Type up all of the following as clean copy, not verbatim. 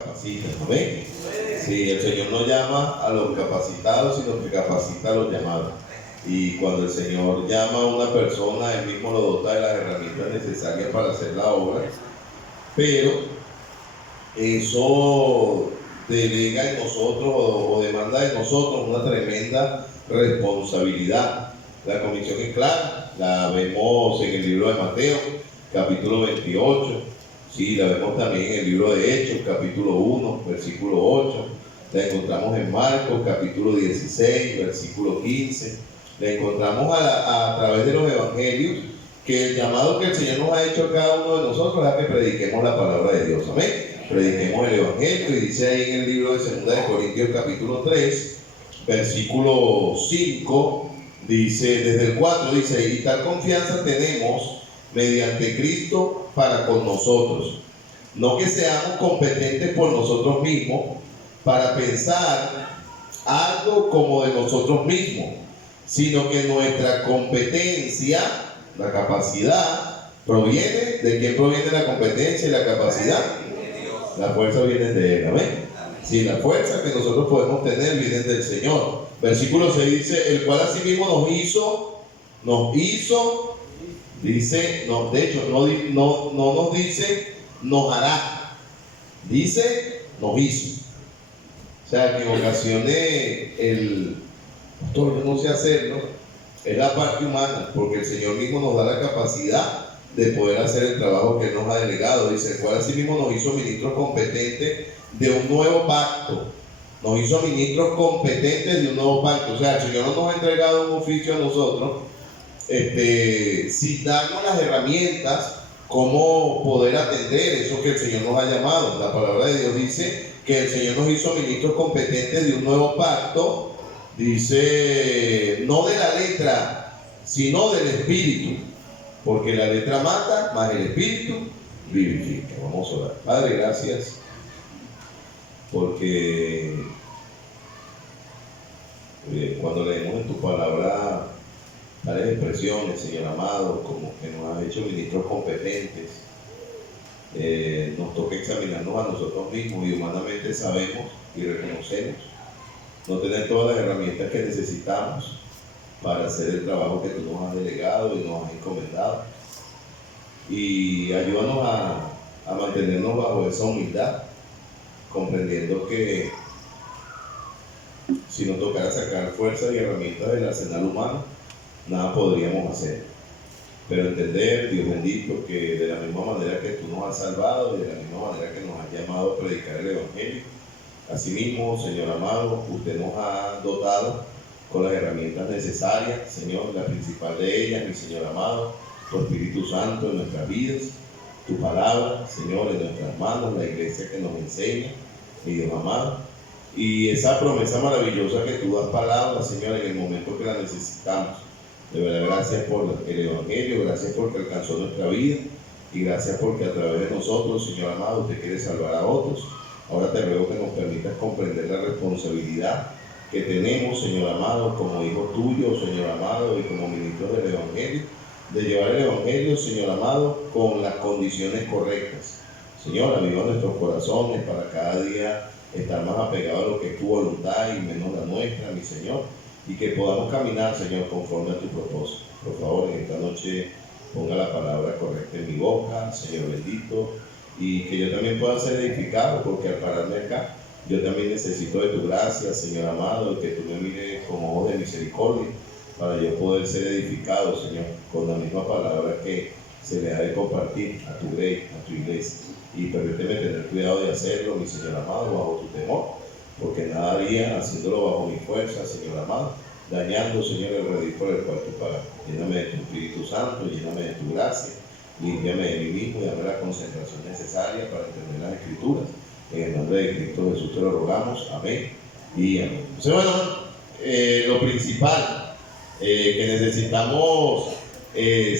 Capacita, ¿amén? Sí, el Señor no llama a los capacitados, sino que capacita a los llamados. Y cuando el Señor llama a una persona, Él mismo lo dota de las herramientas necesarias para hacer la obra, pero eso delega en nosotros o demanda de nosotros una tremenda responsabilidad. La comisión es clara, la vemos en el libro de Mateo, capítulo 28. Sí, la vemos también en el libro de Hechos, capítulo 1, versículo 8. La encontramos en Marcos, capítulo 16, versículo 15. La encontramos a través de los evangelios, que el llamado que el Señor nos ha hecho a cada uno de nosotros es a que prediquemos la palabra de Dios. Amén. Prediquemos el evangelio, y dice ahí en el libro de 2 de Corintios, capítulo 3, versículo 5, dice, desde el 4, dice, y tal confianza tenemos mediante Cristo para con nosotros, no que seamos competentes por nosotros mismos para pensar algo como de nosotros mismos, sino que nuestra competencia, la capacidad, proviene ¿de quién proviene la competencia y la capacidad? La fuerza viene de Él, amén. Sí, la fuerza que nosotros podemos tener viene del Señor. Versículo 6 dice, el cual asimismo nos hizo, dice, no, de hecho, no nos dice, nos hará, dice, nos hizo. O sea, que en ocasiones el pastor, yo no sé hacerlo, es la parte humana, porque el Señor mismo nos da la capacidad de poder hacer el trabajo que Él nos ha delegado. Dice, el cual así mismo nos hizo ministros competentes de un nuevo pacto. Nos hizo ministros competentes de un nuevo pacto. O sea, el Señor no nos ha entregado un oficio a nosotros, sin darnos las herramientas cómo poder atender eso que el Señor nos ha llamado. La palabra de Dios dice que el Señor nos hizo ministros competentes de un nuevo pacto. Dice, no de la letra, sino del espíritu, porque la letra mata, mas el espíritu vivifica. Vamos a orar. Padre, gracias, porque cuando leemos en tu palabra tales expresiones, Señor amado, como que nos has hecho ministros competentes, nos toca examinarnos a nosotros mismos, y humanamente sabemos y reconocemos no tener todas las herramientas que necesitamos para hacer el trabajo que tú nos has delegado y nos has encomendado. Y ayúdanos a mantenernos bajo esa humildad, comprendiendo que si nos tocara sacar fuerzas y herramientas del arsenal humano, nada podríamos hacer. Pero entender, Dios bendito, que de la misma manera que tú nos has salvado, de la misma manera que nos has llamado a predicar el evangelio, asimismo, Señor amado, usted nos ha dotado con las herramientas necesarias, Señor, la principal de ellas, mi Señor amado, tu Espíritu Santo en nuestras vidas, tu palabra, Señor, en nuestras manos, la iglesia que nos enseña, mi Dios amado, y esa promesa maravillosa que tú das palabra, Señor, en el momento que la necesitamos. De verdad, gracias por el evangelio, gracias porque alcanzó nuestra vida, y gracias porque a través de nosotros, Señor amado, usted quiere salvar a otros. Ahora te ruego que nos permitas comprender la responsabilidad que tenemos, Señor amado, como hijos tuyos, Señor amado, y como ministros del evangelio, de llevar el evangelio, Señor amado, con las condiciones correctas. Señor, aviva nuestros corazones para cada día estar más apegados a lo que es tu voluntad y menos la nuestra, mi Señor, y que podamos caminar, Señor, conforme a tu propósito. Por favor, en esta noche ponga la palabra correcta en mi boca, Señor bendito, y que yo también pueda ser edificado, porque al pararme acá, yo también necesito de tu gracia, Señor amado, y que tú me mires con ojos de misericordia, para yo poder ser edificado, Señor, con la misma palabra que se le ha de compartir a tu iglesia. Y permíteme tener cuidado de hacerlo, mi Señor amado, bajo tu temor, porque nada haría haciéndolo bajo mi fuerza, Señor amado, dañando, Señor, el redil por el cual tú pagas. Lléname de tu Espíritu Santo, lléname de tu gracia, límpiame de mí mismo y dame la concentración necesaria para entender las Escrituras. En el nombre de Cristo Jesús te lo rogamos. Amén y amén. Entonces, bueno, lo principal que necesitamos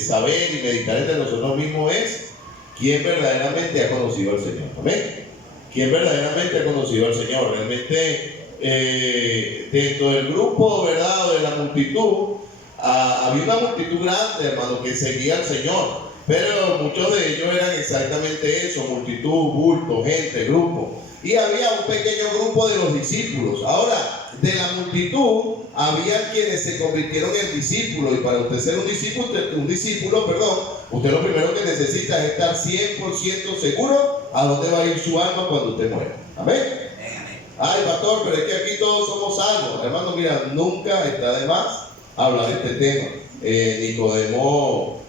saber y meditar entre nosotros mismos es quién verdaderamente ha conocido al Señor. Amén. ¿Quién verdaderamente ha conocido al Señor? Realmente, dentro del grupo, ¿verdad?, o de la multitud, había una multitud grande, hermano, que seguía al Señor, Pero muchos de ellos eran exactamente eso, multitud, bulto, gente, grupo. Y había un pequeño grupo de los discípulos. Ahora, de la multitud, había quienes se convirtieron en discípulos. Y para usted ser un discípulo, usted lo primero que necesita es estar 100% seguro a dónde va a ir su alma cuando usted muera. Amén. Ay, pastor, pero es que aquí todos somos salvos. Hermano, mira, nunca está de más hablar de este tema. Nicodemo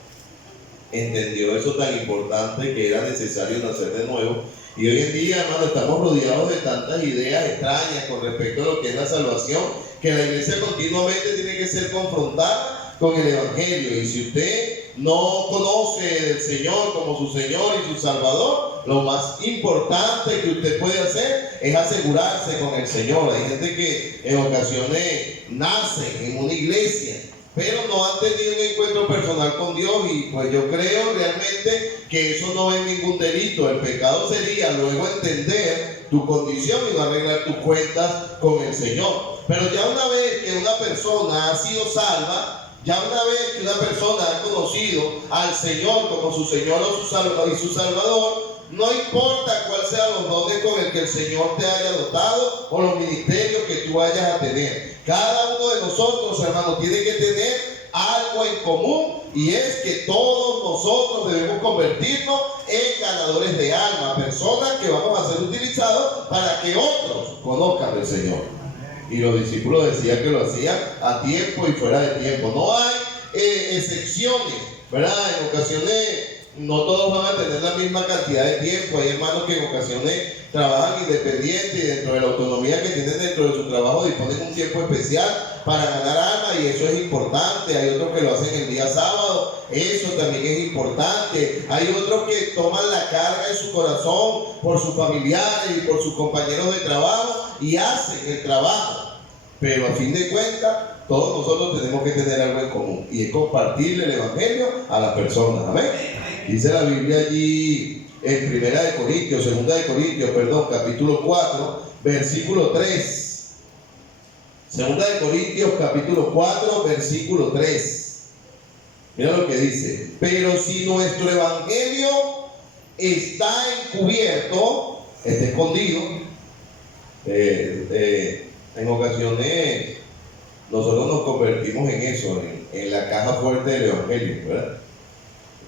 entendió eso tan importante, que era necesario nacer de nuevo. Y hoy en día, hermano, estamos rodeados de tantas ideas extrañas con respecto a lo que es la salvación, que la iglesia continuamente tiene que ser confrontada con el Evangelio. Y si usted no conoce del Señor como su Señor y su Salvador, lo más importante que usted puede hacer es asegurarse con el Señor. Hay gente que en ocasiones nace en una iglesia, pero no han tenido un encuentro personal con Dios, y pues yo creo realmente que eso no es ningún delito. El pecado sería luego entender tu condición y no arreglar tus cuentas con el Señor. Pero ya una vez que una persona ha sido salva, ya una vez que una persona ha conocido al Señor como su Señor y su Salvador, no importa cuáles sean los dones con el que el Señor te haya dotado o los ministerios que tú vayas a tener. Cada uno de nosotros, hermanos, tiene que tener algo en común, y es que todos nosotros debemos convertirnos en ganadores de alma, personas que vamos a ser utilizados para que otros conozcan del Señor. Y los discípulos decían que lo hacían a tiempo y fuera de tiempo. No hay excepciones, ¿verdad? En ocasiones no todos van a tener la misma cantidad de tiempo. Hay hermanos que en ocasiones trabajan independiente y dentro de la autonomía que tienen dentro de su trabajo disponen un tiempo especial para ganar alma, y eso es importante. Hay otros que lo hacen el día sábado, eso también es importante. Hay otros que toman la carga en su corazón por sus familiares y por sus compañeros de trabajo y hacen el trabajo. Pero a fin de cuentas, todos nosotros tenemos que tener algo en común, y es compartirle el Evangelio a las personas. Amén. Dice la Biblia allí en 2 Corintios, capítulo 4, versículo 3. 2 Corintios, capítulo 4, versículo 3. Mira lo que dice: pero si nuestro Evangelio está encubierto, está escondido, en ocasiones nosotros nos convertimos en eso, en la caja fuerte del Evangelio, ¿verdad?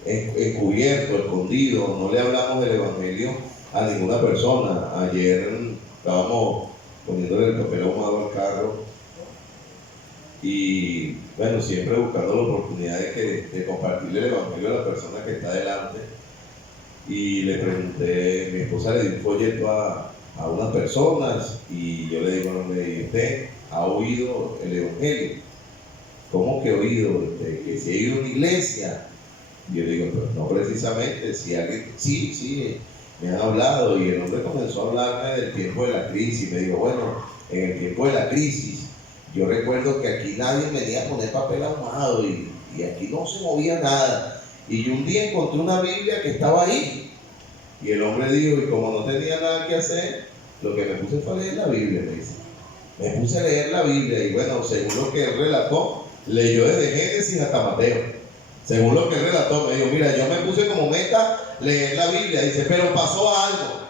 Encubierto, escondido, no le hablamos del Evangelio a ninguna persona. Ayer estábamos poniéndole el papel ahumado al carro, y bueno, siempre buscando la oportunidad de compartirle el Evangelio a la persona que está delante. Y le pregunté, mi esposa le dio un folleto a unas personas, y yo le digo, ¿usted ha oído el Evangelio? ¿Cómo que oído? Que si ha ido a una iglesia. Y yo digo, pero no precisamente. Si alguien, sí, me han hablado. Y el hombre comenzó a hablarme del tiempo de la crisis. Me dijo, bueno, en el tiempo de la crisis, yo recuerdo que aquí nadie venía a poner papel ahumado, y aquí no se movía nada. Y yo un día encontré una Biblia que estaba ahí. Y el hombre dijo, y como no tenía nada que hacer, lo que me puse fue a leer la Biblia, me dice. Me puse a leer la Biblia, y bueno, según lo que él relató, leyó desde Génesis hasta Mateo. Según lo que él relató, me dijo, mira, yo me puse como meta leer la Biblia. Dice, pero pasó algo.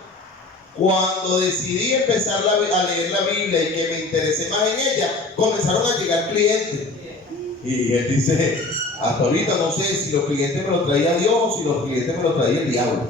Cuando decidí empezar a leer la Biblia y que me interesé más en ella, comenzaron a llegar clientes. Y él dice, hasta ahorita no sé si los clientes me los traía Dios o si los clientes me los traía el diablo.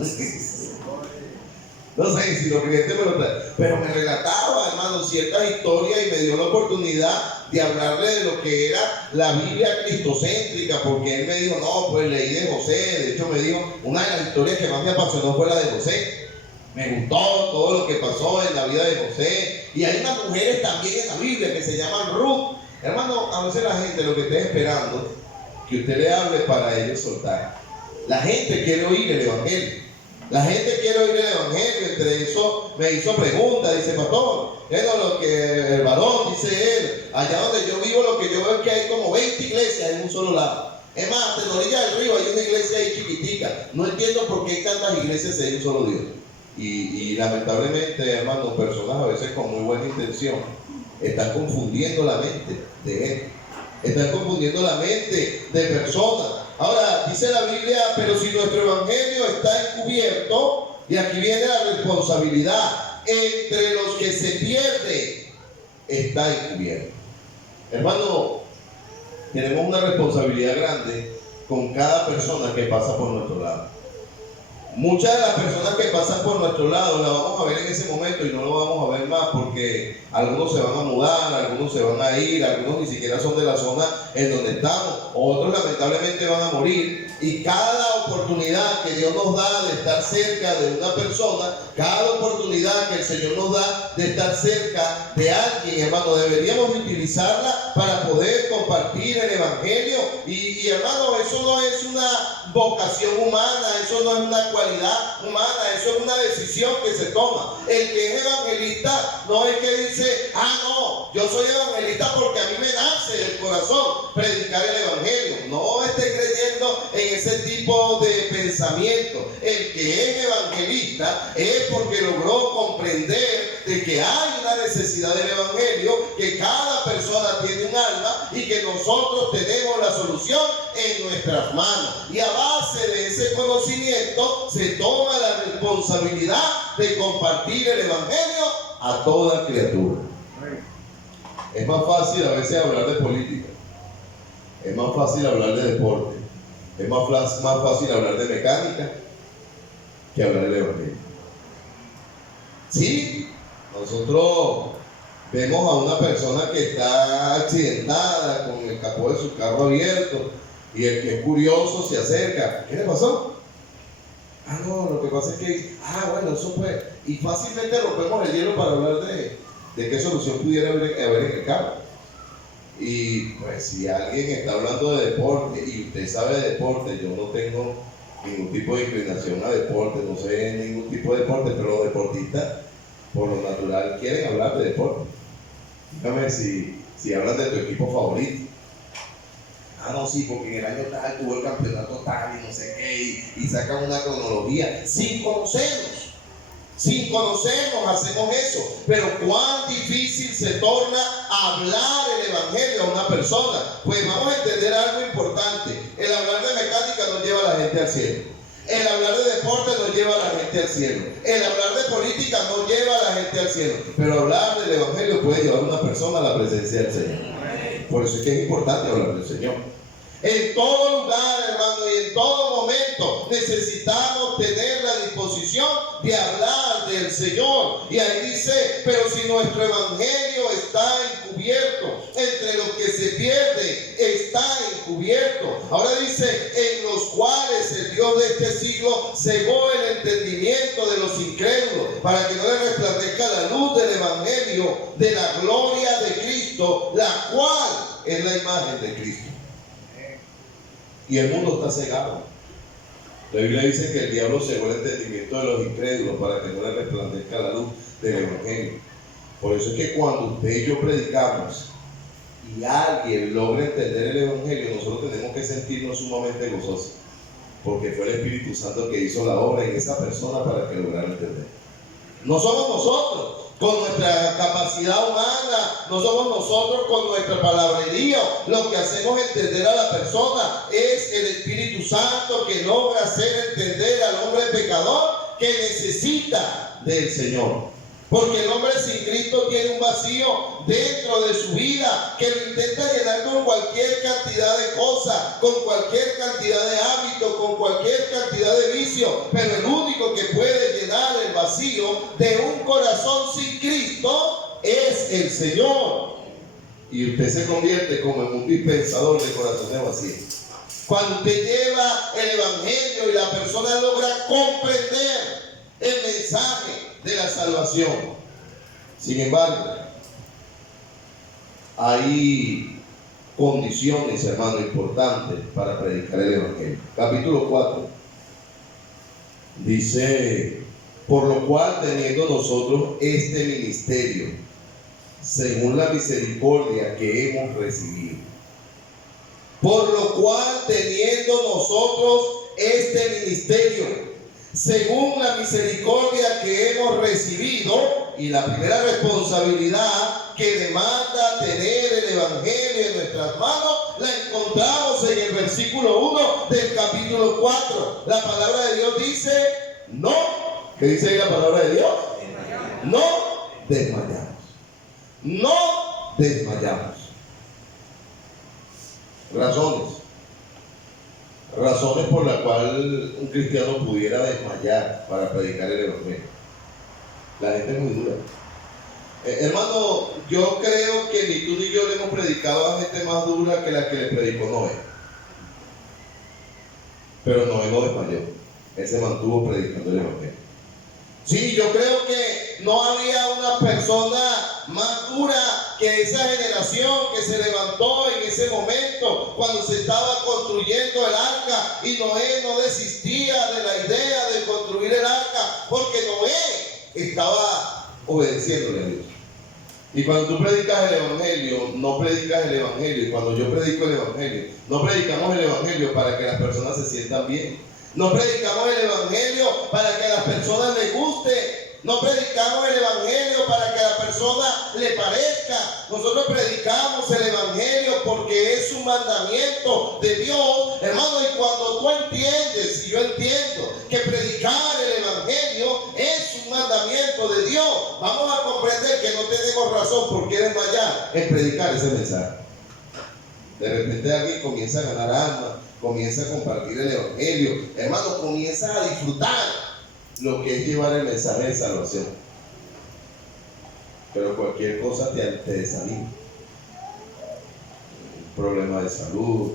No sé si los clientes me los traían, pero me relataba, hermano, ciertas historias, y me dio la oportunidad de hablarle de lo que era la Biblia cristocéntrica, porque él me dijo, no, pues leí de José. De hecho me dijo, una de las historias que más me apasionó fue la de José. Me gustó todo lo que pasó en la vida de José. Y hay unas mujeres también en la Biblia que se llaman Ruth. Hermano, a veces la gente lo que está esperando que usted le hable para ellos soltar. La gente quiere oír el Evangelio. La gente quiere oír el Evangelio. Entre eso me hizo preguntas. Dice, pastor, lo que el varón, dice él, allá donde yo vivo, lo que yo veo es que hay como 20 iglesias en un solo lado. Es más, en la orilla del río hay una iglesia ahí chiquitica. No entiendo por qué hay tantas iglesias en un solo Dios. Y lamentablemente, hermano, personas a veces con muy buena intención están confundiendo la mente de gente. Están confundiendo la mente de personas. Ahora, dice la Biblia, pero si nuestro evangelio está encubierto, y aquí viene la responsabilidad, entre los que se pierden, está encubierto. Hermano, tenemos una responsabilidad grande con cada persona que pasa por nuestro lado. Muchas de las personas que pasan por nuestro lado las vamos a ver en ese momento y no lo vamos a ver más porque algunos se van a mudar, algunos se van a ir, algunos ni siquiera son de la zona en donde estamos, otros lamentablemente van a morir. Y cada oportunidad que Dios nos da de estar cerca de una persona, cada oportunidad que el Señor nos da de estar cerca de alguien, hermano, deberíamos utilizarla para poder compartir el evangelio. Y hermano, eso no es una vocación humana, eso no es una cualidad humana, eso es una decisión que se toma. El que es evangelista no es que dice, no, yo soy evangelista porque a mí me nace del corazón predicar el evangelio. No esté creyendo en ese tipo de pensamiento. El que es evangelista es porque logró comprender de que hay una necesidad del evangelio, que cada persona tiene un alma y que nosotros tenemos la solución en nuestras manos. Y a base de ese conocimiento se toma la responsabilidad de compartir el evangelio a toda criatura. Es más fácil a veces hablar de política, es más fácil hablar de deporte, es más fácil hablar de mecánica que hablar del evangelio. Sí, nosotros vemos a una persona que está accidentada con el capó de su carro abierto y el que es curioso se acerca. ¿Qué le pasó? No, lo que pasa es que, bueno, eso fue. Y fácilmente rompemos el hielo para hablar de qué solución pudiera haber en el carro. Y pues si alguien está hablando de deporte y usted sabe de deporte, yo no tengo ningún tipo de inclinación a deporte, no sé ningún tipo de deporte, pero los deportistas por lo natural quieren hablar de deporte. Dígame si hablan de tu equipo favorito. No, sí, porque en el año tal tuvo el campeonato tal y no sé qué, y sacan una cronología sin conocernos. Sin conocernos hacemos eso, pero cuán difícil se torna hablar el evangelio a una persona. Pues vamos a entender algo importante. El hablar de mecánica no lleva a la gente al cielo. El hablar de deporte no lleva a la gente al cielo. El hablar de política no lleva a la gente al cielo. Pero hablar del evangelio puede llevar a una persona a la presencia del Señor. Por eso es que es importante hablar del Señor. En todo lugar, hermano, y en todo momento necesitamos tener la disposición de hablar del Señor. Y ahí dice, pero si nuestro evangelio está encubierto, entre los que se pierden está encubierto. Ahora dice, en los cuales el Dios de este siglo cegó el entendimiento de los incrédulos, para que no les resplandezca la luz del evangelio de la gloria de Cristo, la cual es la imagen de Cristo. Y el mundo está cegado. La Biblia dice que el diablo cegó el entendimiento de los incrédulos para que no le resplandezca la luz del evangelio. Por eso es que cuando usted y yo predicamos y alguien logra entender el evangelio, nosotros tenemos que sentirnos sumamente gozosos, porque fue el Espíritu Santo que hizo la obra en esa persona para que lograra entender. No somos nosotros con nuestra capacidad humana, no somos nosotros con nuestra palabrería. Lo que hacemos entender a la persona es el Espíritu Santo, que logra hacer entender al hombre pecador que necesita del Señor. Porque el hombre sin Cristo tiene un vacío dentro de su vida que lo intenta llenar con cualquier cantidad de cosas, con cualquier cantidad de hábitos, con cualquier cantidad de vicios. Pero el único que puede llenar el vacío de un corazón sin Cristo es el Señor. Y usted se convierte como en un dispensador de corazones vacíos. Cuando usted lleva el evangelio y la persona logra comprender el mensaje de la salvación. Sin embargo, hay condiciones, hermano, importantes para predicar el evangelio. Capítulo 4 dice, por lo cual teniendo nosotros este ministerio, según la misericordia que hemos recibido. Por lo cual teniendo nosotros este ministerio, según la misericordia que hemos recibido, y la primera responsabilidad que demanda tener el Evangelio en nuestras manos, la encontramos en el versículo 1 del capítulo 4. La palabra de Dios dice, no, ¿qué dice ahí la palabra de Dios? No desmayamos. No desmayamos. Razones por las cuales un cristiano pudiera desmayar para predicar el Evangelio. La gente es muy dura. Hermano, yo creo que ni tú ni yo le hemos predicado a gente más dura que la que le predicó Noé. Pero Noé no desmayó. Él se mantuvo predicando el Evangelio. Sí, yo creo que no había una persona más dura que esa generación que se levantó en ese momento cuando se estaba construyendo el arca, y Noé no desistía de la idea de construir el arca porque Noé estaba obedeciéndole a Dios. Y cuando tú predicas el Evangelio, no predicas el Evangelio. Y cuando yo predico el Evangelio, no predicamos el Evangelio para que las personas se sientan bien. No predicamos el Evangelio para que a las personas les guste. No predicamos el Evangelio para que a la persona le parezca. Nosotros predicamos el Evangelio porque es un mandamiento de Dios, hermano. Y cuando tú entiendes, y yo entiendo, que predicar el Evangelio es un mandamiento de Dios, vamos a comprender que no tenemos razón por qué desmayar en predicar ese mensaje. De repente alguien comienza a ganar almas, comienza a compartir el Evangelio, hermano, comienza a disfrutar lo que es llevar el mensaje de salvación. Pero cualquier cosa te desanima. Un problema de salud,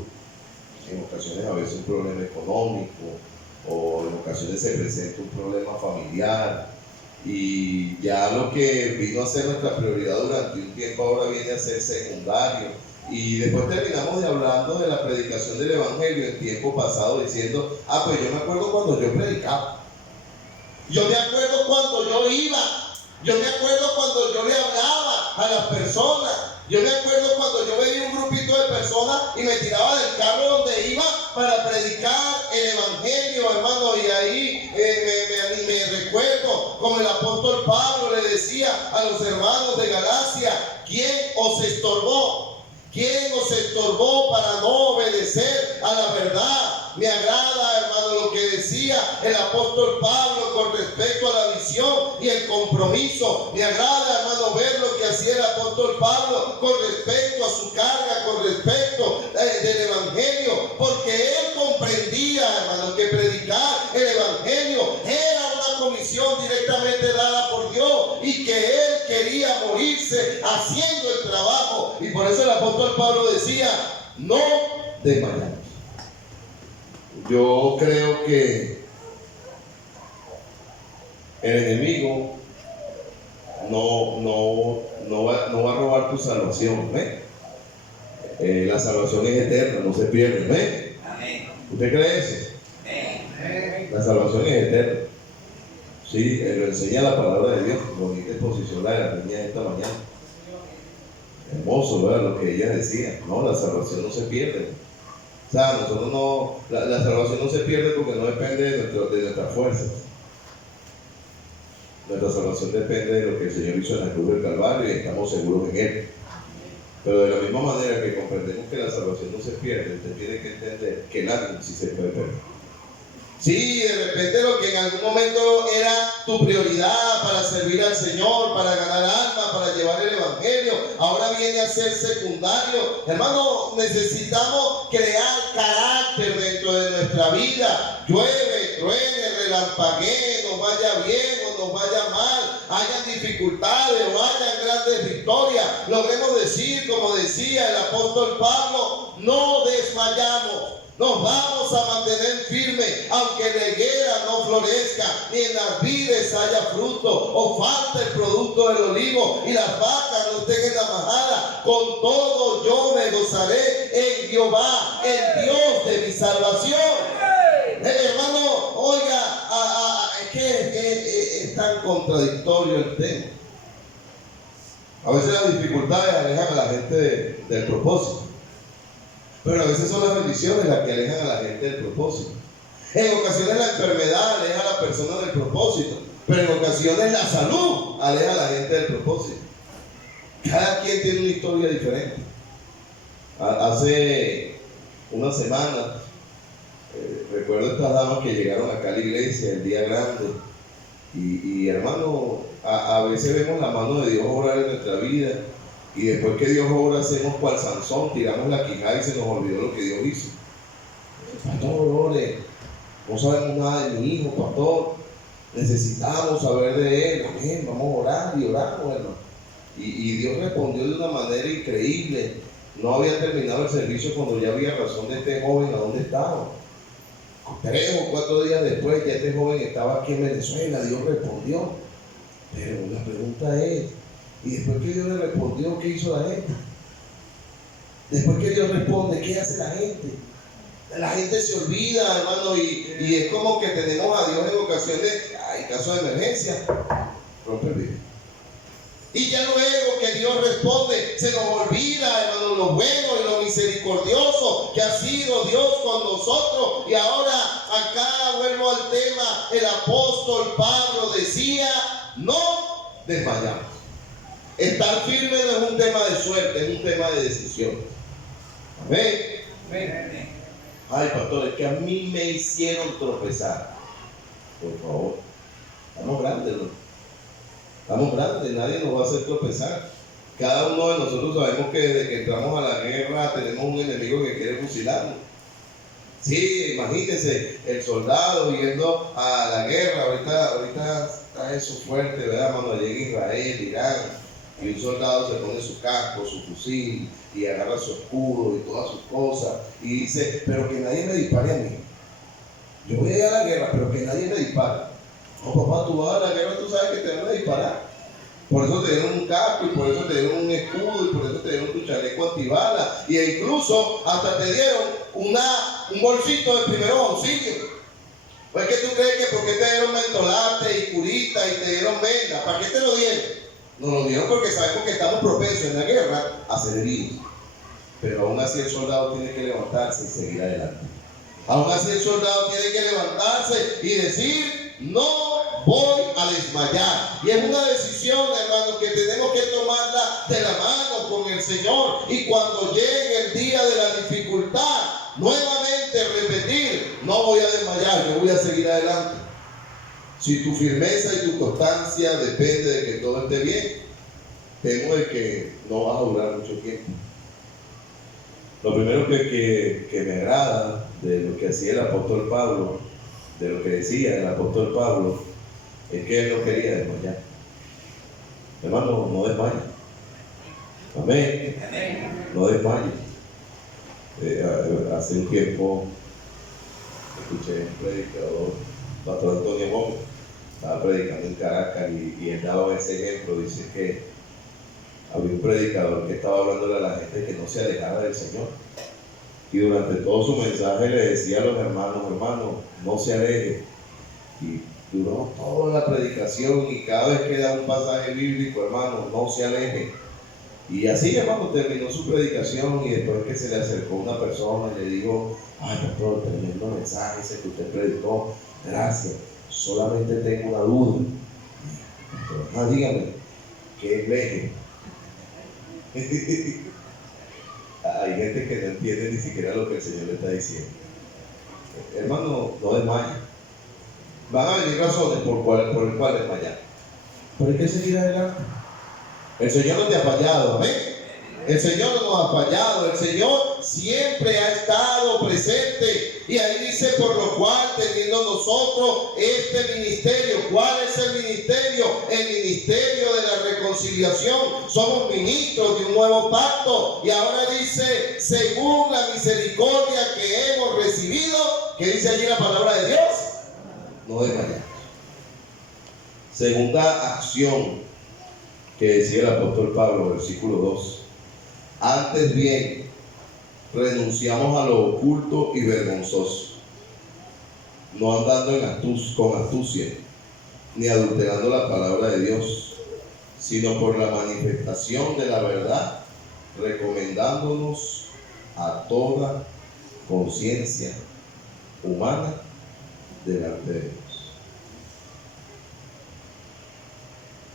en ocasiones a veces un problema económico, o en ocasiones se presenta un problema familiar, y ya lo que vino a ser nuestra prioridad durante un tiempo ahora viene a ser secundario. Y después terminamos hablando de la predicación del Evangelio en tiempo pasado diciendo, pues yo me acuerdo cuando yo predicaba. Yo me acuerdo cuando yo iba. Yo me acuerdo cuando yo le hablaba a las personas. Yo me acuerdo cuando yo veía un grupito de personas y me tiraba del carro donde iba para predicar el Evangelio, hermano. Y ahí me recuerdo como el apóstol Pablo le decía a los hermanos de Galacia, ¿quién os estorbó? ¿Quién os estorbó para no obedecer a la verdad? Me agrada, hermano, lo que decía el apóstol Pablo con respecto a la visión y el compromiso. Me agrada, hermano, ver lo que hacía el apóstol Pablo con respecto a su carga, con respecto del Evangelio, porque él comprendía, hermano, que predicar el Evangelio era una comisión directamente dada por Dios y que él quería morirse haciendo el trabajo. Y por eso el apóstol Pablo decía, no desmayamos. Yo creo que el enemigo no va a robar tu salvación. La salvación es eterna, no se pierde. ¿Usted cree eso? La salvación es eterna. Sí, lo enseña la palabra de Dios. Bonita exposición la de la niña esta mañana. Hermoso, ¿verdad? Lo que ella decía. No, la salvación no se pierde. O sea, nosotros no, la salvación no se pierde porque no depende de nuestras fuerzas. Nuestra salvación depende de lo que el Señor hizo en la cruz del Calvario y estamos seguros en Él. Pero de la misma manera que comprendemos que la salvación no se pierde, usted tiene que entender que nada sí se puede perder. Sí, de repente lo que en algún momento era tu prioridad para servir al Señor, para ganar almas, para llevar el Evangelio, ahora viene a ser secundario. Hermano, necesitamos crear carácter dentro de nuestra vida. Llueve, truene, relampaguee, nos vaya bien o nos vaya mal, hayan dificultades o hayan grandes victorias, logremos decir, como decía el apóstol Pablo, no desmayamos. Nos vamos a mantener firmes, aunque la higuera no florezca, ni en las vides haya fruto, o falta el producto del olivo, y las vacas no estén en la majada. Con todo yo me gozaré en Jehová, el Dios de mi salvación. Hermano, oiga, es que es tan contradictorio el tema. A veces las dificultades alejan a la gente del propósito. Pero a veces son las bendiciones las que alejan a la gente del propósito. En ocasiones la enfermedad aleja a la persona del propósito. Pero en ocasiones la salud aleja a la gente del propósito. Cada quien tiene una historia diferente. Hace una semana, recuerdo estas damas que llegaron acá a la iglesia el día grande. Y hermano, a veces vemos la mano de Dios obrar en nuestra vida. Y después que Dios obra, hacemos cual Sansón, tiramos la quijada y se nos olvidó lo que Dios hizo. Pastor, ore, no sabemos nada de mi hijo, pastor. Necesitamos saber de él. Amén, vamos a orar y oramos, hermano. Y Dios respondió de una manera increíble. No había terminado el servicio cuando ya había razón de este joven a dónde estaba. 3 o 4 días después ya este joven estaba aquí en Venezuela. Dios respondió. Pero la pregunta es, ¿y después que Dios le respondió, qué hizo la gente? Después que Dios responde, ¿qué hace la gente? La gente se olvida, hermano, y es como que tenemos a Dios en ocasiones, hay casos de emergencia, rompe el vidrio. Y ya luego que Dios responde, se nos olvida, hermano, lo bueno y lo misericordioso que ha sido Dios con nosotros. Y ahora acá vuelvo al tema, el apóstol Pablo decía, no desmayamos. Estar firme no es un tema de suerte, es un tema de decisión. Amén. Amén. Ay, pastor, es que a mí me hicieron tropezar. Por favor, estamos grandes, ¿no? Estamos grandes, nadie nos va a hacer tropezar. Cada uno de nosotros sabemos que desde que entramos a la guerra tenemos un enemigo que quiere fusilarnos. Sí, imagínense, el soldado yendo a la guerra, ahorita está eso fuerte, ¿verdad, hermano? Llega Israel, Irán, y un soldado se pone su casco, su fusil, y agarra su escudo y todas sus cosas, y dice, pero que nadie me dispare a mí. Yo voy a ir a la guerra, pero que nadie me dispare. No, papá, tú vas a la guerra, tú sabes que te van a disparar. Por eso te dieron un casco, y por eso te dieron un escudo, y por eso te dieron tu chaleco antibala, y incluso hasta te dieron un bolsito de primeros auxilios. Pues que tú crees que porque te dieron mentolate y curita y te dieron venda, ¿para qué te lo dieron? Nos lo dieron porque sabemos que estamos propensos en la guerra a ser heridos. Pero aún así el soldado tiene que levantarse y seguir adelante. Aún así el soldado tiene que levantarse y decir, no voy a desmayar. Y es una decisión, hermano, que tenemos que tomarla de la mano con el Señor. Y cuando llegue el día de la dificultad, nuevamente repetir, no voy a desmayar, yo voy a seguir adelante. Si tu firmeza y tu constancia depende de que todo esté bien, temo de que no vas a durar mucho tiempo. Lo primero que me agrada de lo que hacía el apóstol Pablo, de lo que decía el apóstol Pablo, es que él no quería desmayar. Hermano, no desmaye. Amén. No desmaye. Hace un tiempo escuché un predicador, pastor Antonio Gómez, estaba predicando en Caracas y él daba ese ejemplo. Dice que había un predicador que estaba hablándole a la gente que no se alejara del Señor, y durante todo su mensaje le decía a los hermanos, no se alejen. Y duró toda la predicación, y cada vez que da un pasaje bíblico, hermano, no se alejen. Y así, hermano, terminó su predicación, y después que se le acercó una persona y le dijo, ay, pastor, tremendo mensaje ese que usted predicó, gracias, solamente tengo una duda. Pastor, dígame, ¿qué es leje? Hay gente que no entiende ni siquiera lo que el Señor le está diciendo. Hermano, no desmaye. Van a venir razones por el cual desmayar, pero hay que seguir adelante. El Señor no te ha fallado, amén. El Señor no nos ha fallado, el Señor siempre ha estado presente. Y ahí dice, por lo cual, teniendo nosotros este ministerio. ¿Cuál es el ministerio? El ministerio de la reconciliación. Somos ministros de un nuevo pacto. Y ahora dice, según la misericordia que hemos recibido, ¿qué dice allí la palabra de Dios? No desmayamos. Segunda acción que decía el apóstol Pablo, versículo 2. Antes bien, renunciamos a lo oculto y vergonzoso, no andando con astucia, ni adulterando la palabra de Dios, sino por la manifestación de la verdad, recomendándonos a toda conciencia humana delante de Dios.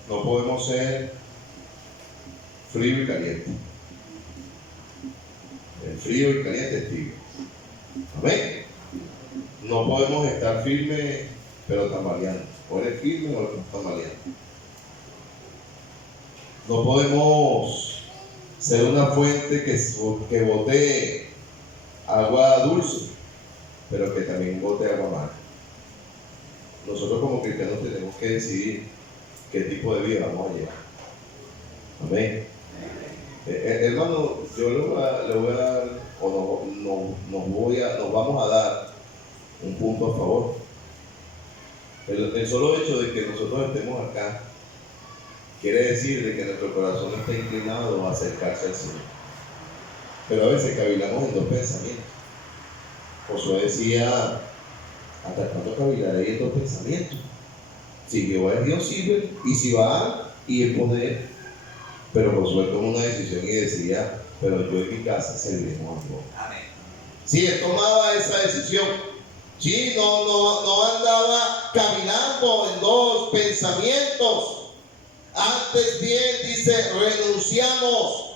No podemos ser frío y caliente. El frío y caliente es tibio. Amén. No podemos estar firmes pero tambaleando. O eres firme o eres tambaleando. No podemos ser una fuente que bote agua dulce, pero que también bote agua amarga. Nosotros como cristianos tenemos que decidir qué tipo de vida vamos a llevar. Amén. Hermano, yo le voy a dar, o nos vamos a dar un punto a favor. El solo hecho de que nosotros estemos acá quiere decir de que nuestro corazón está inclinado a acercarse al Señor. Pero a veces cavilamos en dos pensamientos. Josué decía, ¿hasta cuándo cavilaré en dos pensamientos? Si Jehová es Dios, sirve, y si va y el poder. Pero Josué tomó una decisión y decía, pero yo en mi casa serviremos a Dios. Amén. Si él tomaba esa decisión, sí, no andaba caminando en dos pensamientos. Antes bien, dice, renunciamos.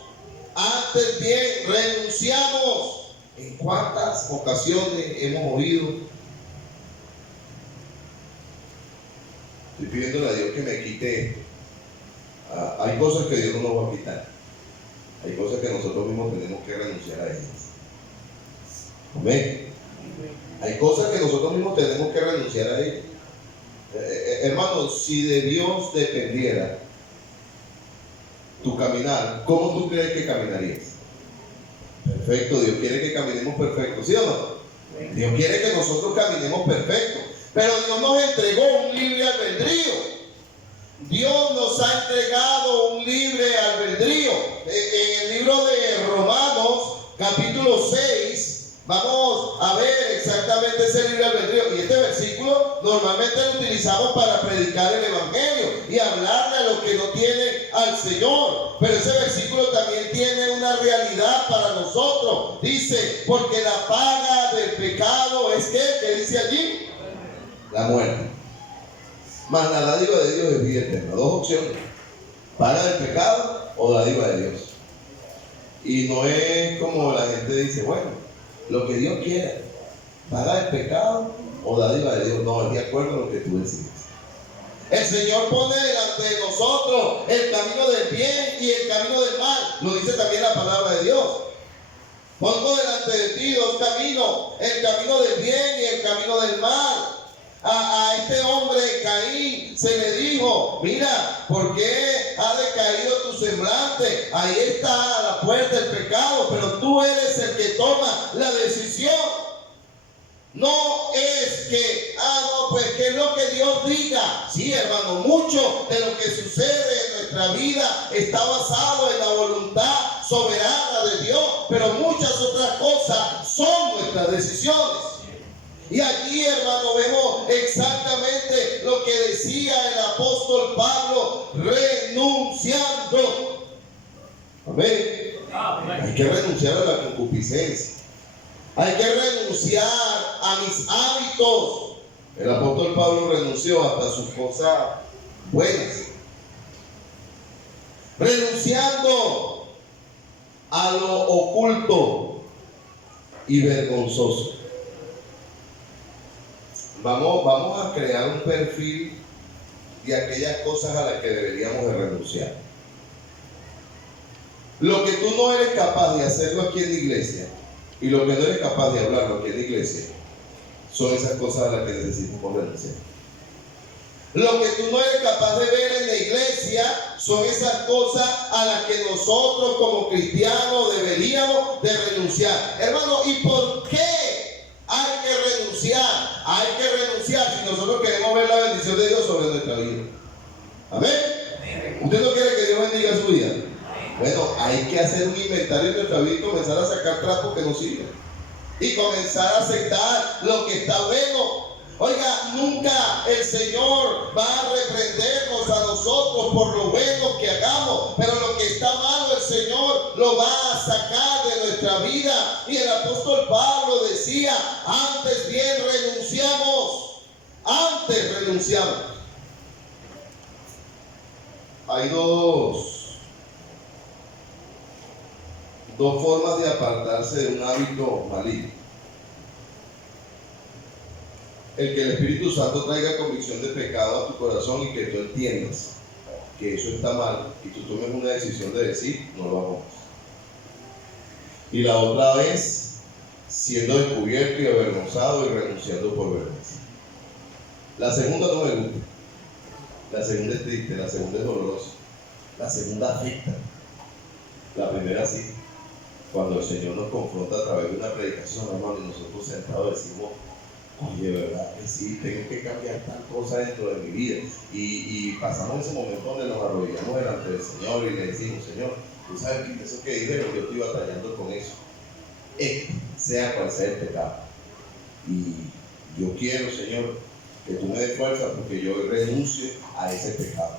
Antes bien, renunciamos. ¿En cuántas ocasiones hemos oído? Estoy pidiéndole a Dios que me quite esto. Hay cosas que Dios no nos va a quitar. Hay cosas que nosotros mismos tenemos que renunciar a ellas. Amén. Hay cosas que nosotros mismos tenemos que renunciar a ellas. Hermanos, si de Dios dependiera tu caminar, ¿cómo tú crees que caminarías? Perfecto, Dios quiere que caminemos perfecto, ¿sí o no? Dios quiere que nosotros caminemos perfecto, pero Dios nos entregó un libre albedrío. Dios nos ha entregado un libre albedrío. En el libro de Romanos, capítulo 6, vamos a ver exactamente ese libre albedrío. Y este versículo normalmente lo utilizamos para predicar el Evangelio y hablarle a los que no tienen al Señor. Pero ese versículo también tiene una realidad para nosotros. Dice, porque la paga del pecado es ¿qué dice allí? La muerte. Mas la dádiva de Dios es vida eterna. Dos opciones: paga del pecado o dádiva de Dios. Y no es como la gente dice, bueno, lo que Dios quiera, paga del pecado o dádiva de Dios. No, es de acuerdo a lo que tú decides. El Señor pone delante de nosotros el camino del bien y el camino del mal. Lo dice también la palabra de Dios. Pongo delante de ti dos caminos, el camino del bien y el camino del mal. A este hombre Caín se le dijo, mira, ¿por qué ha decaído tu semblante? Ahí está a la puerta el pecado, pero tú eres el que toma la decisión. No es que, no, pues que es lo que Dios diga. Sí, hermano, mucho de lo que sucede en nuestra vida está basado en la voluntad soberana de Dios, pero muchas otras cosas son nuestras decisiones. Y allí, hermano, vemos exactamente lo que decía el apóstol Pablo, renunciando. Amén. Hay que renunciar a la concupiscencia. Hay que renunciar a mis hábitos. El apóstol Pablo renunció hasta sus cosas buenas. Renunciando a lo oculto y vergonzoso. Vamos a crear un perfil de aquellas cosas a las que deberíamos de renunciar. Lo que tú no eres capaz de hacerlo aquí en la iglesia y lo que no eres capaz de hablarlo aquí en la iglesia son esas cosas a las que necesitamos renunciar. Lo que tú no eres capaz de ver en la iglesia son esas cosas a las que nosotros como cristianos deberíamos de renunciar. Hermano, ¿y por qué hay que renunciar? Hay que renunciar si nosotros queremos ver la bendición de Dios sobre nuestra vida. ¿Amén? ¿Usted no quiere que Dios bendiga su vida? Bueno, hay que hacer un inventario de nuestra vida y comenzar a sacar trapos que nos sirven. Y comenzar a aceptar lo que está bueno. Oiga, nunca el Señor va a reprendernos a nosotros por lo bueno que hagamos, pero lo que está malo el Señor lo va a sacar de nuestra vida. Y el apóstol Pablo decía, antes bien renunciamos. Antes renunciamos. hay dos formas de apartarse de un hábito maligno. El que el Espíritu Santo traiga convicción de pecado a tu corazón y que tú entiendas que eso está mal y tú tomes una decisión de decir, no lo hagamos. Y la otra es siendo descubierto y avergonzado y renunciando por vergüenza. La segunda no me gusta. La segunda es triste, la segunda es dolorosa. La segunda afecta. La primera sí. Cuando el Señor nos confronta a través de una predicación, hermano, y nosotros sentados decimos, oye, ¿verdad que sí? Tengo que cambiar tal cosa dentro de mi vida. Y pasamos ese momento donde nos arrodillamos delante del Señor y le decimos, Señor, tú sabes que eso que dijeron, yo estoy batallando con eso. Sea cual sea el pecado. Y yo quiero, Señor, que tú me des fuerza porque yo renuncio a ese pecado.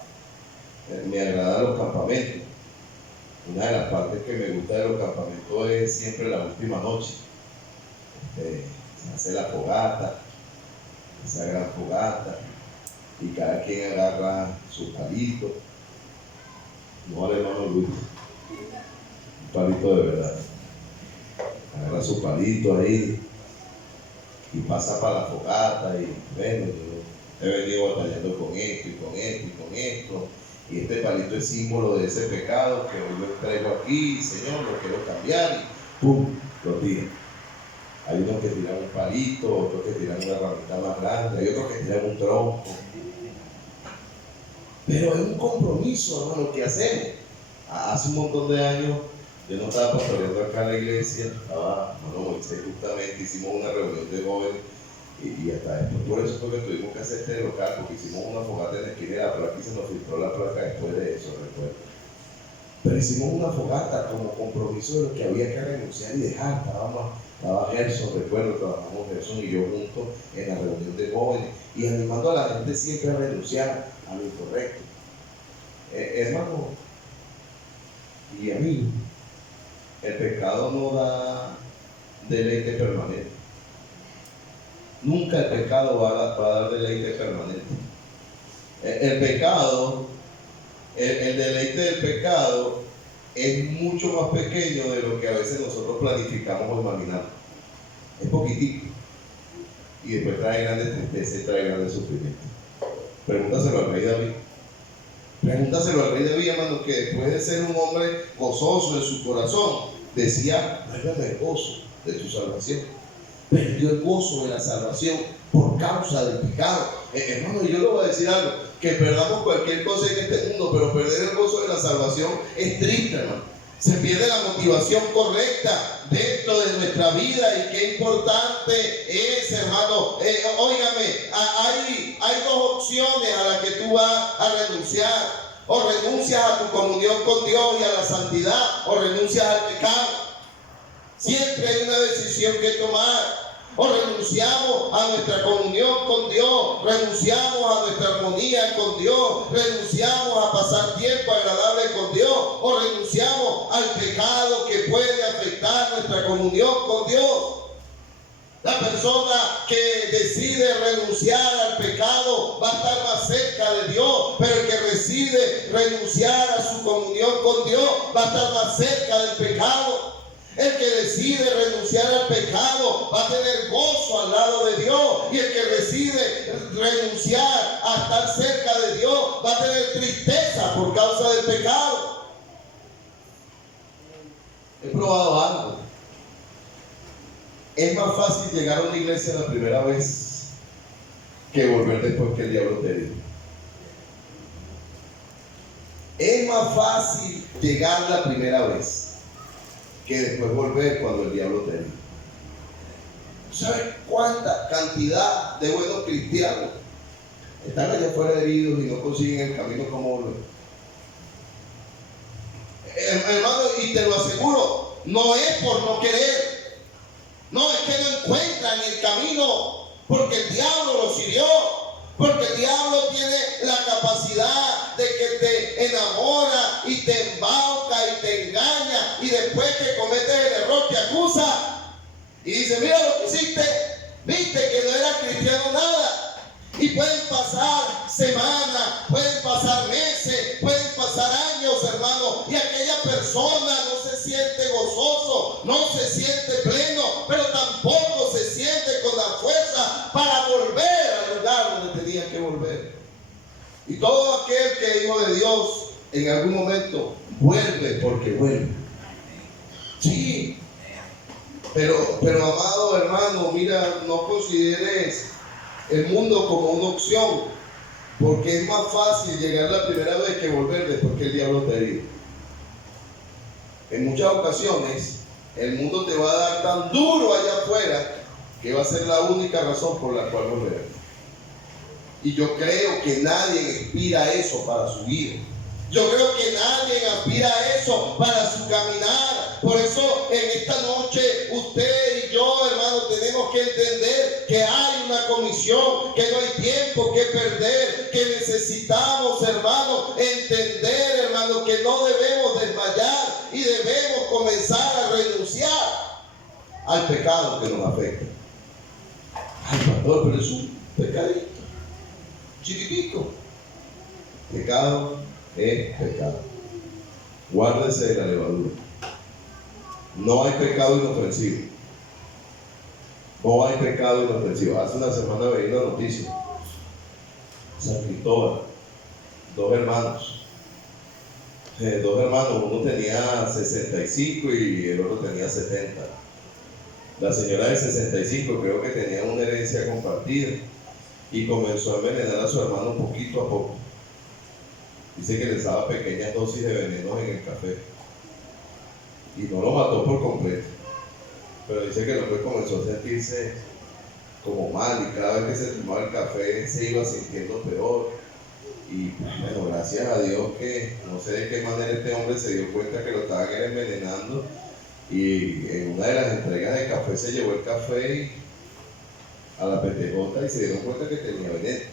Me agradan los campamentos. Una de las partes que me gusta de los campamentos es siempre la última noche. Se hace la fogata, esa gran fogata, y cada quien agarra su palito. No al hermano Luis, un palito de verdad. Agarra su palito ahí y pasa para la fogata y bueno, yo he venido batallando con esto y con esto y con esto. Y este palito es símbolo de ese pecado que hoy lo traigo aquí, Señor, lo quiero cambiar y ¡pum! Lo tira. Hay unos que tiran un palito, otros que tiran una ramita más grande, hay otros que tiran un tronco. Pero es un compromiso, hermano, que hacemos. Hace un montón de años, yo no estaba pastoreando acá en la iglesia, estaba, hermano Moisés, justamente hicimos una reunión de jóvenes y hasta después, por eso fue que tuvimos que hacer este local, porque hicimos una fogata en la esquina de la placa y se nos filtró la placa después de eso, recuerdo. Pero hicimos una fogata como compromiso de lo que había que renunciar y dejar. Estaba Gerson, recuerdo, trabajamos Gerson y yo juntos en la reunión de jóvenes y animando a la gente siempre a renunciar a lo incorrecto. Hermano y amigo, el pecado no da deleite permanente. Nunca el pecado va a dar deleite permanente. El pecado, el deleite del pecado es mucho más pequeño de lo que a veces nosotros planificamos o imaginamos. Es poquitico. Y después trae grandes tristezas y trae grandes sufrimientos. Pregúntaselo al rey David. Pregúntaselo al rey David, hermano, que después de ser un hombre gozoso en su corazón, decía, tráigame el gozo de tu salvación. Perdió el gozo de la salvación por causa del pecado. Hermano, yo le voy a decir algo, que perdamos cualquier cosa en este mundo, pero perder el gozo de la salvación es triste, hermano. Se pierde la motivación correcta dentro de nuestra vida y qué importante es, hermano. Óigame, hay dos opciones a las que tú vas a renunciar. O renuncias a tu comunión con Dios y a la santidad, o renuncias al pecado. Siempre hay una decisión que tomar. O renunciamos a nuestra comunión con Dios, renunciamos a nuestra armonía con Dios, renunciamos a pasar tiempo agradable con Dios, o renunciamos al pecado que puede afectar nuestra comunión con Dios. La persona que decide renunciar al pecado va a estar más cerca de Dios, pero el que decide renunciar a su comunión con Dios va a estar más cerca del pecado. El que decide renunciar al pecado va a tener gozo al lado de Dios, y el que decide renunciar a estar cerca de Dios va a tener tristeza por causa del pecado. He probado algo. Es más fácil llegar a una iglesia la primera vez que volver después que el diablo te dijo. Es más fácil llegar la primera vez que después volver cuando el diablo te dijo. ¿Sabes cuánta cantidad de buenos cristianos están allá afuera heridos y no consiguen el camino como volver? Hermano, y te lo aseguro, no es por no querer. No, es que no encuentran el camino porque el diablo los hirió, porque el diablo tiene la capacidad de que te enamora y te embauca y te engaña, y después que cometes el error te acusa y dice, mira lo que hiciste, viste que no eras cristiano nada. Y pueden pasar semanas, pueden pasar meses, pueden pasar persona no se siente gozoso, no se siente pleno, pero tampoco se siente con la fuerza para volver al lugar donde tenía que volver. Y todo aquel que es hijo de Dios en algún momento vuelve porque vuelve. Sí, pero amado hermano, mira, no consideres el mundo como una opción, porque es más fácil llegar la primera vez que volver después que el diablo te herido. En muchas ocasiones el mundo te va a dar tan duro allá afuera que va a ser la única razón por la cual volver. Y yo creo que nadie aspira eso para su vida. Yo creo que nadie aspira a eso para su caminar. Por eso en esta noche usted y yo, hermano, tenemos que entender que hay una comisión, que no hay tiempo que perder, que necesitamos, hermano, entender, hermano, que no debemos desmayar y debemos comenzar a renunciar al pecado que nos afecta. Ay, pastor, pero es un pecadito chiquitico. Pecado es pecado. Guárdese de la levadura. No hay pecado inofensivo. No hay pecado inofensivo. Hace una semana veía una noticia. San Cristóbal, dos hermanos, uno tenía 65 y el otro tenía 70. La señora de 65 creo que tenía una herencia compartida y comenzó a envenenar a su hermano poquito a poco. Dice que les daba pequeñas dosis de venenos en el café y no lo mató por completo, pero dice que el hombre comenzó a sentirse como mal y cada vez que se tomaba el café se iba sintiendo peor. Y bueno, gracias a Dios que no sé de qué manera este hombre se dio cuenta que lo estaban envenenando y en una de las entregas de café se llevó el café a la pentejota y se dieron cuenta que tenía veneno.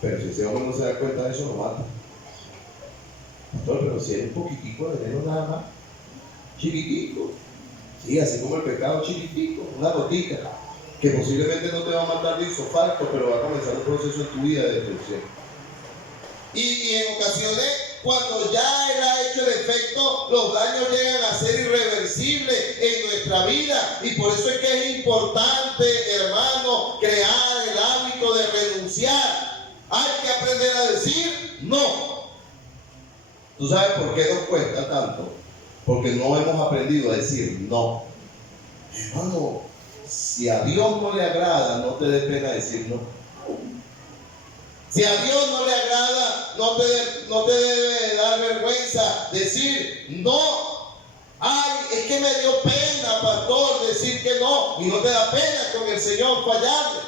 Pero si ese hombre no se da cuenta de eso, lo mata. Pastor, pero si hay un poquitico de veneno nada más, chiquitico, sí, así como el pecado chiquitico, una gotica, que posiblemente no te va a matar de infarto, pero va a comenzar un proceso en tu vida de destrucción. Y en ocasiones, cuando ya él ha hecho el efecto, los daños llegan a ser irreversibles en nuestra vida. Y por eso es que es importante, hermano, crear el hábito de renunciar. Hay que aprender a decir no. ¿Tú sabes por qué nos cuesta tanto? Porque no hemos aprendido a decir no. Hermano, si a Dios no le agrada, no te dé pena decir no. Si a Dios no le agrada, no te debe dar vergüenza decir no. Ay, es que me dio pena, pastor, decir que no. Y no te da pena con el Señor fallarle.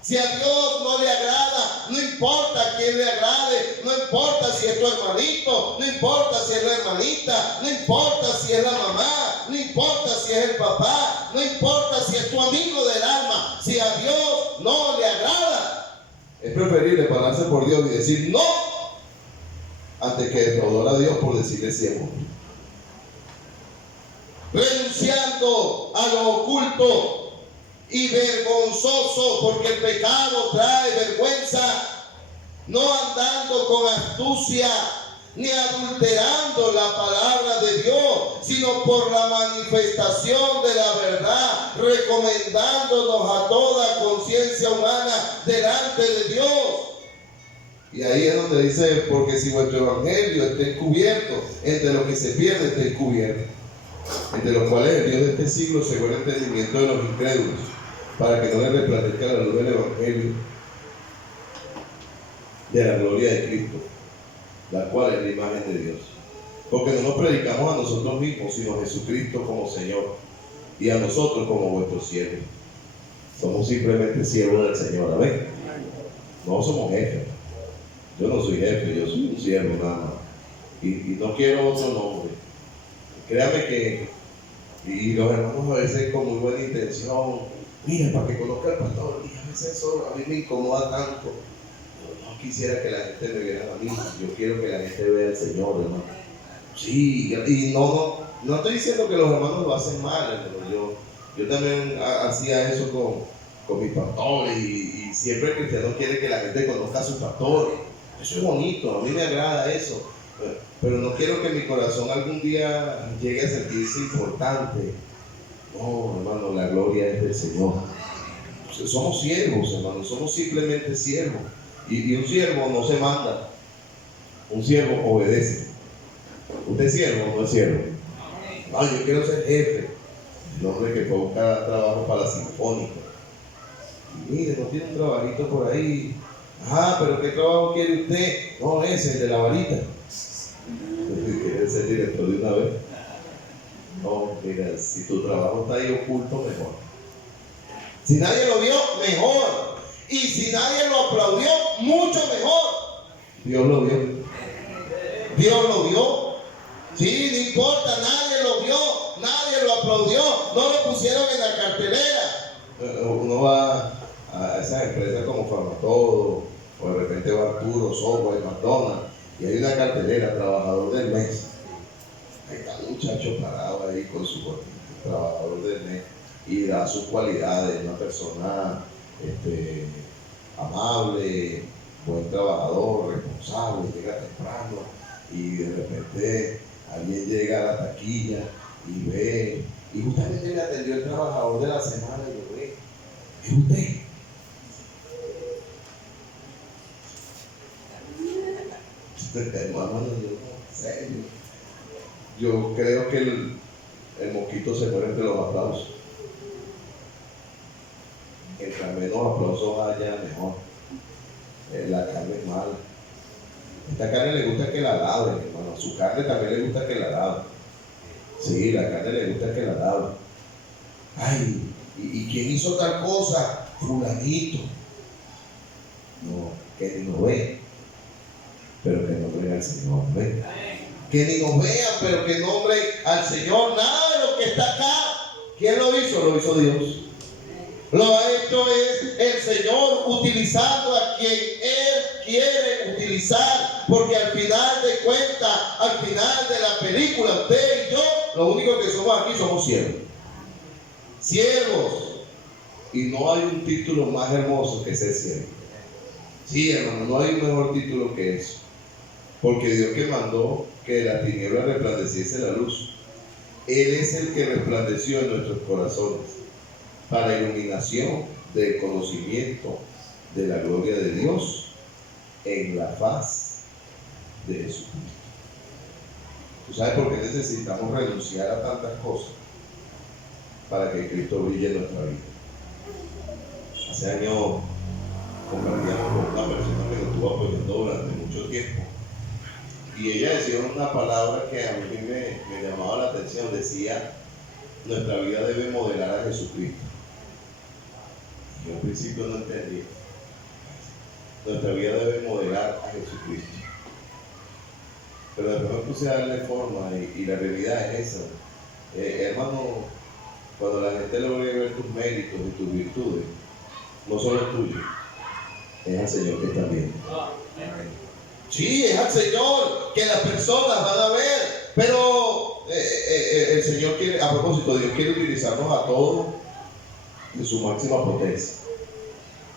Si a Dios no le agrada, no importa a quién le agrade, no importa si es tu hermanito, no importa si es la hermanita, no importa si es la mamá, no importa si es el papá, no importa si es tu amigo del alma. Si a Dios no le agrada, es preferible pararse por Dios y decir no antes que defraudar a Dios por decirle siempre. Renunciando a lo oculto y vergonzoso, porque el pecado trae vergüenza, no andando con astucia ni adulterando la palabra de Dios, sino por la manifestación de la verdad, recomendándonos a toda conciencia humana delante de Dios. Y ahí es donde dice, porque si vuestro evangelio está encubierto, entre lo que se pierde está encubierto, entre los cuales el Dios de este siglo cegó el entendimiento de los incrédulos, para que no les resplandezca la luz del evangelio de la gloria de Cristo, la cual es la imagen de Dios. Porque no nos predicamos a nosotros mismos, sino a Jesucristo como Señor, y a nosotros como vuestros siervos. Somos simplemente siervos del Señor, amén. No somos jefes. Yo no soy jefe, yo soy un siervo nada más. Y no quiero otro nombre. Créame que, y los hermanos a veces con muy buena intención, mira, para que conozca al pastor, y a veces eso a mí me incomoda tanto. Yo no quisiera que la gente me viera a mí, yo quiero que la gente vea al Señor, hermano. Sí, y no estoy diciendo que los hermanos lo hacen mal, hermano. Yo también hacía eso con mis pastores, y siempre el cristiano quiere que la gente conozca a sus pastores. Eso es bonito, a mí me agrada eso. pero no quiero que mi corazón algún día llegue a sentirse importante. No, hermano, la gloria es del Señor. Somos siervos, hermano, somos simplemente siervos. Y un siervo no se manda, un siervo obedece. ¿Usted es siervo o no es siervo? No, yo quiero ser jefe. El hombre que fue a buscar trabajo para la Sinfónica. Y mire, no tiene un trabajito por ahí. Ah, pero ¿qué trabajo quiere usted? No, ese, el de la varita. ¿Quiere ser director de una vez? No, mira, si tu trabajo está ahí oculto, mejor. Si nadie lo vio, mejor. Y si nadie lo aplaudió, mucho mejor. Dios lo vio. Dios lo vio. Sí, no importa, nadie lo vio, nadie lo aplaudió, no lo pusieron en la cartelera. Uno va a esas empresas como Farmatodo, o de repente va Arturo, Subway, McDonald's, y hay una cartelera, trabajador del mes. Ahí está un muchacho parado ahí con su gordito, trabajador del mes, y da sus cualidades, una persona amable, buen trabajador, responsable, llega temprano, y de repente alguien llega a la taquilla y ve, y justamente le atendió el trabajador de la semana y lo ve. ¿Es usted? Hermano, en serio. Yo creo que el mosquito se muere entre los aplausos. Entre menos aplausos haya, mejor. La carne es mala. Esta carne le gusta que la laven, hermano. A su carne también le gusta que la laven. Sí, la carne le gusta que la laven. Ay, ¿y quién hizo tal cosa? Fulanito. No, que ni nos ve, pero que nombre al Señor. ¿Ve? Que ni nos vean, pero que nombre al Señor. Nada de lo que está acá. ¿Quién lo hizo? Lo hizo Dios. Lo ha hecho es el Señor, utilizando a quien Él quiere utilizar, porque al final de cuentas, al final de la película, usted y yo, lo único que somos aquí somos siervos. Siervos. Y no hay un título más hermoso que ser siervo. Sí, hermano, no hay un mejor título que eso. Porque Dios que mandó que de la tiniebla resplandeciese la luz. Él es el que resplandeció en nuestros corazones para iluminación del conocimiento de la gloria de Dios en la faz de Jesucristo. ¿Tú sabes por qué necesitamos renunciar a tantas cosas? Para que Cristo brille en nuestra vida. Hace años compartíamos con una persona que nos estuvo apoyando durante mucho tiempo, y ella decía una palabra que a mí me llamaba la atención. Decía: nuestra vida debe modelar a Jesucristo. Yo al principio no entendía. Nuestra vida debe modelar a Jesucristo. Pero después me puse a darle forma, y la realidad es esa. Hermano, cuando la gente logre ver tus méritos y tus virtudes, no solo es tuyo, es al Señor que está viendo. Sí, es al Señor que las personas van a ver, pero el Señor quiere, a propósito, Dios quiere utilizarnos a todos en su máxima potencia.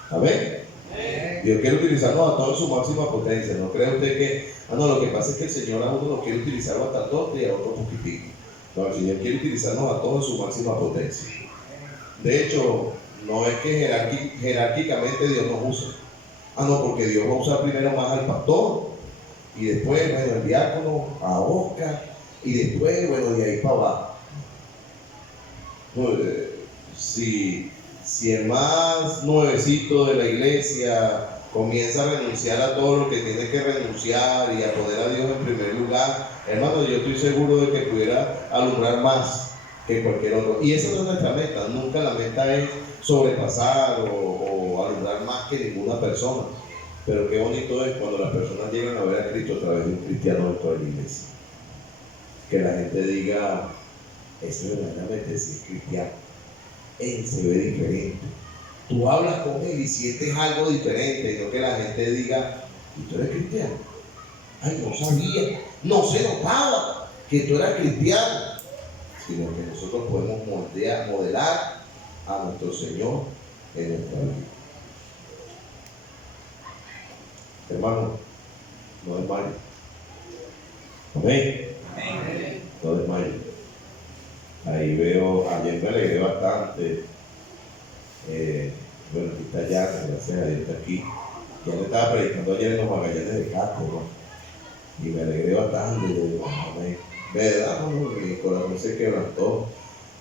¿Amén? Dios quiere utilizarnos a todos en su máxima potencia. No cree usted que, no, lo que pasa es que el Señor a uno lo quiere utilizar bastante y a otro poquitico. No, el Señor quiere utilizarnos a todos en su máxima potencia. De hecho, no es que jerárquicamente Dios nos use. No, porque Dios va a usar primero más al pastor, y después, bueno, al diácono, a Oscar, y después, bueno, de ahí para abajo. Si el más nuevecito de la iglesia comienza a renunciar a todo lo que tiene que renunciar y a poner a Dios en primer lugar, hermano, yo estoy seguro de que pudiera alumbrar más que cualquier otro. Y esa no es nuestra meta. Nunca la meta es sobrepasar o alumbrar más que ninguna persona. Pero qué bonito es cuando las personas llegan a ver a Cristo a través de un cristiano dentro de la iglesia. Que la gente diga: ese verdaderamente sí es cristiano. Él se ve diferente. Tú hablas con él y sientes algo diferente, y no que la gente diga: ¿y tú eres cristiano? Ay, no sabía, no se notaba que tú eras cristiano. Sino que nosotros podemos modelar a nuestro Señor en nuestra vida. Hermano, no es malo. Amén. No desmayes. Ahí veo, ayer me alegré bastante. Bueno, aquí está Yana, gracias a Dios está aquí. Ya le estaba predicando ayer en los Magallanes de Castro, ¿no? Y me alegré bastante. Amén. ¿Verdad? No, mi corazón se quebrantó.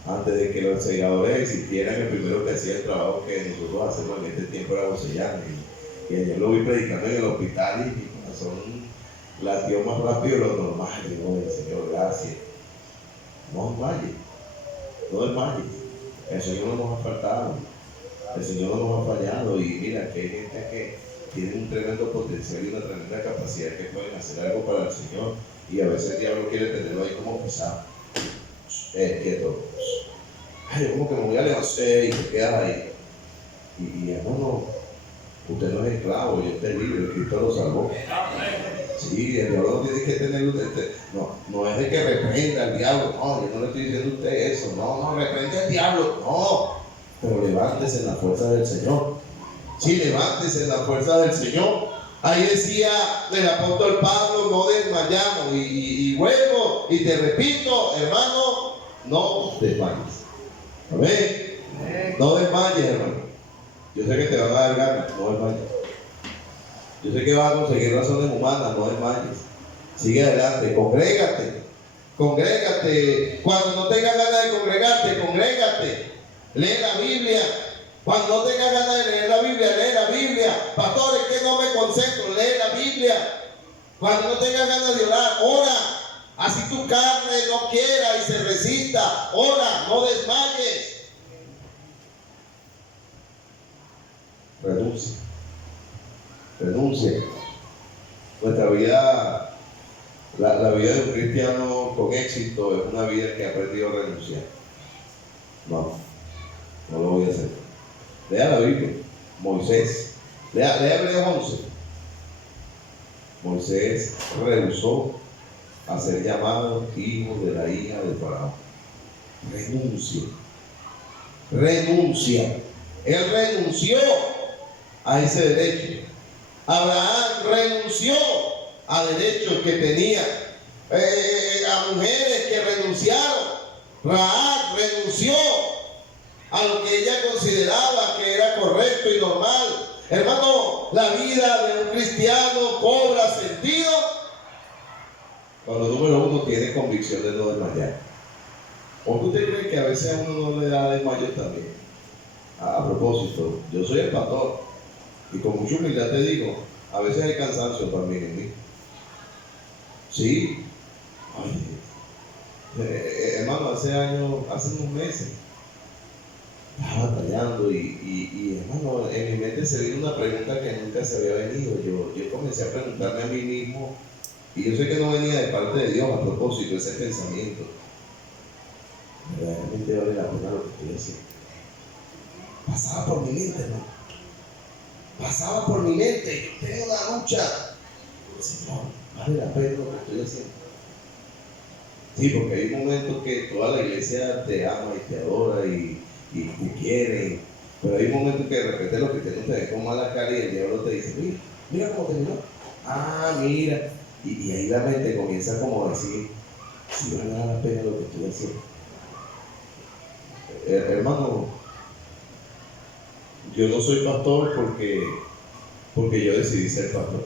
Antes de que los selladores existieran, el primero que hacía el trabajo que nosotros hacemos en este tiempo era bocellar. Y ayer lo vi predicando en el hospital y mi corazón latió más rápido de lo normal. Digo, Señor, gracias. No desmayes, no desmayes. El Señor no nos ha faltado, el Señor no nos ha fallado. Y mira que hay gente que tiene un tremendo potencial y una tremenda capacidad que pueden hacer algo para el Señor. Y a veces el diablo quiere tenerlo ahí como pesado. Quieto. Ay, como que me voy a levantar y te quedas ahí. Y hermano, usted no es esclavo, yo estoy libre, Cristo lo salvó. Sí, el diablo no tiene que tener usted. No es de que reprenda al diablo, no, yo no le estoy diciendo a usted eso, no, reprende al diablo, no. Pero levántese en la fuerza del Señor. Sí, levántese en la fuerza del Señor. Ahí decía el apóstol Pablo, no desmayamos. Y vuelvo y te repito, hermano, no desmayes. Amén. No desmayes, hermano. Yo sé que te van a dar ganas, no desmayes. Yo sé que vas a conseguir razones humanas, no desmayes. Sigue adelante, congrégate. Cuando no tengas ganas de congregarte, congrégate. Lee la Biblia. Cuando no tengas ganas de leer la Biblia, lee la Biblia. Pastor, es que no me concentro, lee la Biblia. Cuando no tengas ganas de orar, ora. Así tu carne no quiera y se resista. Ora, no desmayes. Renuncia. Nuestra vida, la vida de un cristiano con éxito es una vida que ha aprendido a renunciar. No lo voy a hacer. Lea la Biblia. Moisés. Lea Hebreos 11. Moisés rehusó a ser llamado hijo de la hija de Faraón. Renuncia. Él renunció a ese derecho. Abraham renunció a derechos que tenía. A mujeres que renunciaron. Rahab renunció a lo que ella consideraba que era correcto y normal. Hermano, la vida de un cristiano cobra sentido cuando número uno tiene convicción de no desmayar. ¿Por qué usted cree que a veces a uno no le da desmayo también? A propósito, yo soy el pastor y con mucha humildad te digo, a veces hay cansancio también en mí. Sí. Hermano, hace unos meses estaba batallando y hermano, en mi mente se vino una pregunta que nunca se había venido. Yo comencé a preguntarme a mí mismo, y yo sé que no venía de parte de Dios a propósito ese pensamiento. Verdaderamente vale la pena lo que estoy haciendo. Pasaba por mi mente, ¿no? Pasaba por mi mente. Yo tengo una lucha. Señor, vale la pena lo que estoy haciendo. Sí, porque hay momentos que toda la iglesia te ama y te adora y te quiere, pero hay momentos que de repente los cristianos te ven con mala cara y el diablo te dice, mira cómo terminó. Mira. Y ahí la mente comienza como a decir, si vale la pena lo que estoy haciendo. Hermano, yo no soy pastor porque yo decidí ser pastor.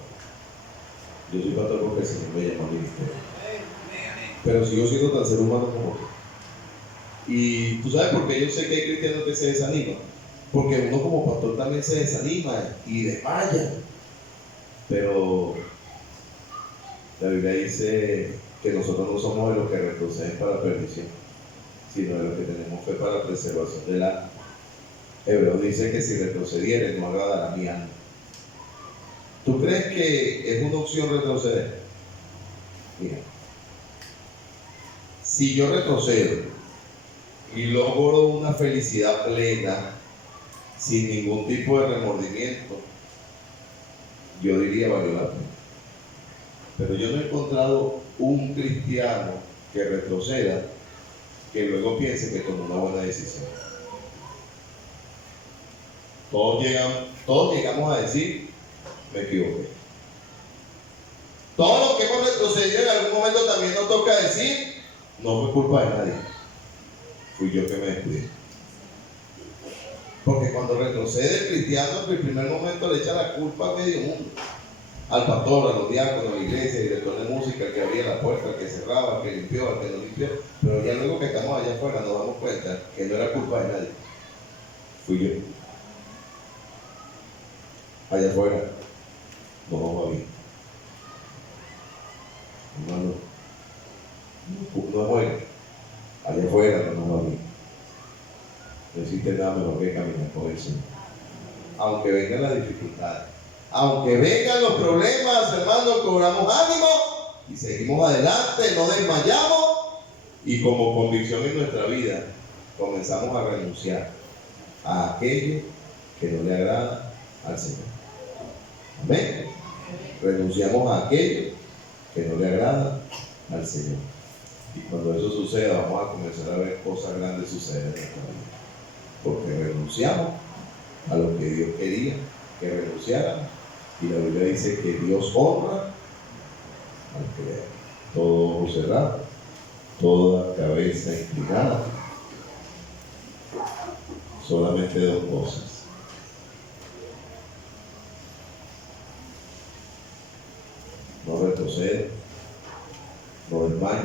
Yo soy pastor porque el Señor me llamó al ministerio. Pero sigo siendo tan ser humano como tú. Y tú sabes por qué yo sé que hay cristianos que se desaniman. Porque uno como pastor también se desanima y desmaya. Pero la Biblia dice que nosotros no somos de los que retroceden para perdición, sino de los que tenemos fe para la preservación del alma. Hebreos dice que si retrocediere no agradará mi alma. ¿Tú crees que es una opción retroceder? Mira, si yo retrocedo y logro una felicidad plena sin ningún tipo de remordimiento, yo diría valió la pena. Pero yo no he encontrado un cristiano que retroceda que luego piense que tomó una buena decisión. Todos llegamos a decir, me equivoqué. Todo lo que hemos retrocedido en algún momento también nos toca decir, no fue culpa de nadie, fui yo que me descuidé. Porque cuando retrocede el cristiano, en el primer momento le echa la culpa a medio mundo. Al pastor, a los diáconos, a la iglesia, al director de música, al que abría la puerta, al que cerraba, al que limpió, al que no limpió. Pero ya luego que estamos allá afuera nos damos cuenta que no era culpa de nadie. Fui yo. Allá afuera no vamos a bien. Hermano, no es bueno. Allá afuera no nos va bien. No existe nada mejor que caminar con el Señor. Aunque vengan las dificultades, aunque vengan los problemas, hermanos, cobramos ánimo y seguimos adelante, no desmayamos y como convicción en nuestra vida comenzamos a renunciar a aquello que no le agrada al Señor. Amén. Renunciamos a aquello que no le agrada al Señor. Y cuando eso suceda, vamos a comenzar a ver cosas grandes suceder en nuestra vida. Porque renunciamos a lo que Dios quería que renunciáramos. Y la Biblia dice que Dios honra al que le ama. Todo ojo cerrado, toda cabeza inclinada. Solamente dos cosas. No retroceder, no desmayes.